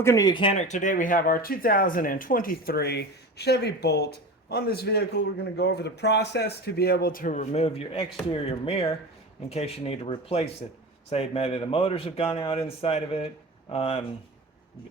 Welcome to Mechanic. Today we have our 2023 Chevy Bolt. On this vehicle we're going to go over the process to be able to remove your exterior mirror in case you need to replace it. Say maybe the motors have gone out inside of it,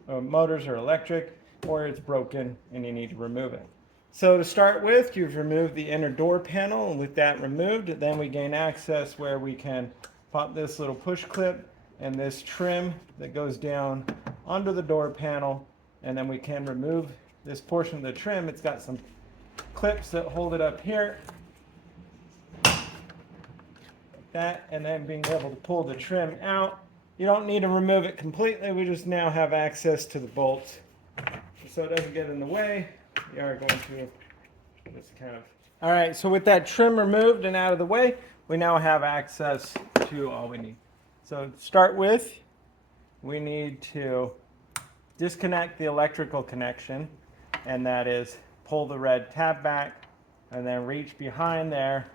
motors are electric, or it's broken and you need to remove it. So to start with, you've removed the inner door panel, and with that removed, then we gain access where we can pop this little push clip and this trim that goes down onto the door panel, and then we can remove this portion of the trim. It's got some clips that hold it up here, like that, and then being able to pull the trim out. You don't need to remove it completely, we just now have access to the bolt. So it doesn't get in the way, we are going to just kind of... Alright, so with that trim removed and out of the way, we now have access to all we need. So to start with, we need to disconnect the electrical connection, and that is pull the red tab back and then reach behind there,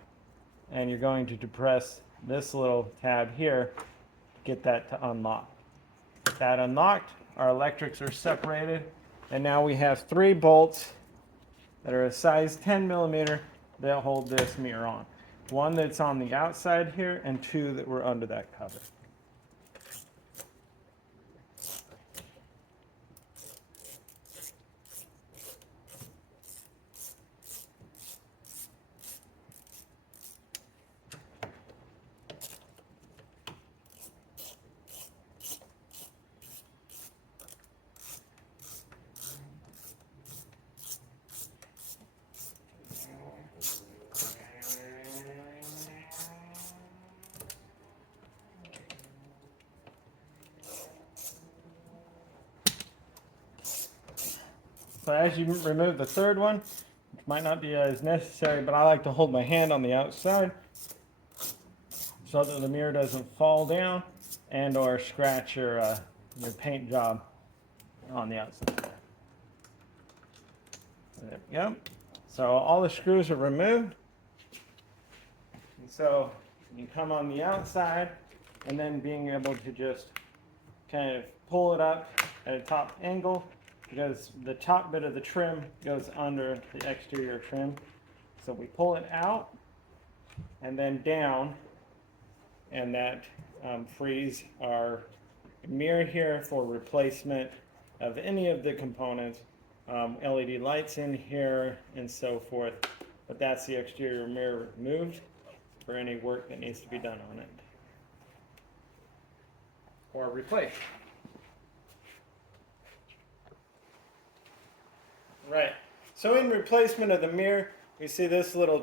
and you're going to depress this little tab here to get that to unlock. That unlocked, our electrics are separated, and now we have 3 bolts that are a size 10 millimeter that hold this mirror on. 1 that's on the outside here and 2 that were under that cover. So as you remove the 3rd one, which might not be as necessary, but I like to hold my hand on the outside so that the mirror doesn't fall down and or scratch your paint job on the outside. There we go. So all the screws are removed. And so you come on the outside and then being able to just kind of pull it up at a top angle, because the top bit of the trim goes under the exterior trim. So we pull it out and then down, and that frees our mirror here for replacement of any of the components, LED lights in here and so forth, but that's the exterior mirror removed for any work that needs to be done on it or replaced. Right, so in replacement of the mirror, we see this little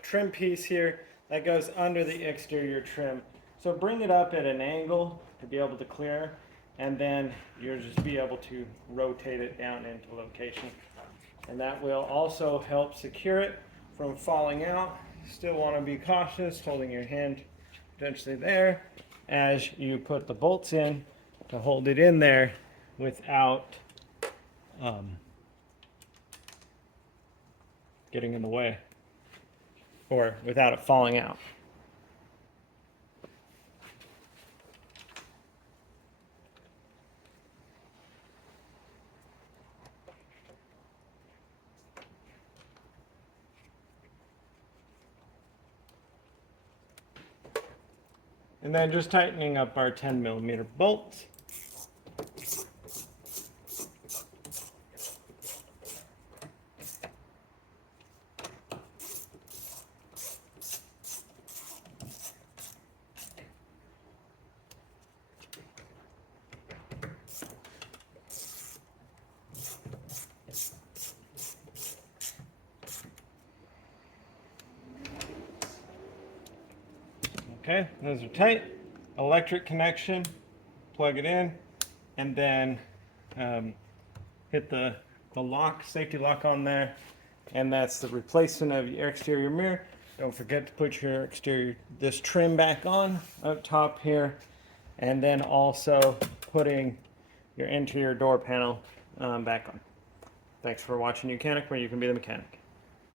trim piece here that goes under the exterior trim. So bring it up at an angle to be able to clear, and then you'll just be able to rotate it down into location. And that will also help secure it from falling out. Still want to be cautious, holding your hand potentially there as you put the bolts in to hold it in there without getting in the way or without it falling out. And then just tightening up our 10 millimeter bolts. Okay, those are tight. Electric connection, plug it in, and then hit the lock, safety lock on there, and that's the replacement of your exterior mirror. Don't forget to put your this trim back on up top here, and then also putting your interior door panel back on. Thanks for watching Mechanic, where you can be the mechanic.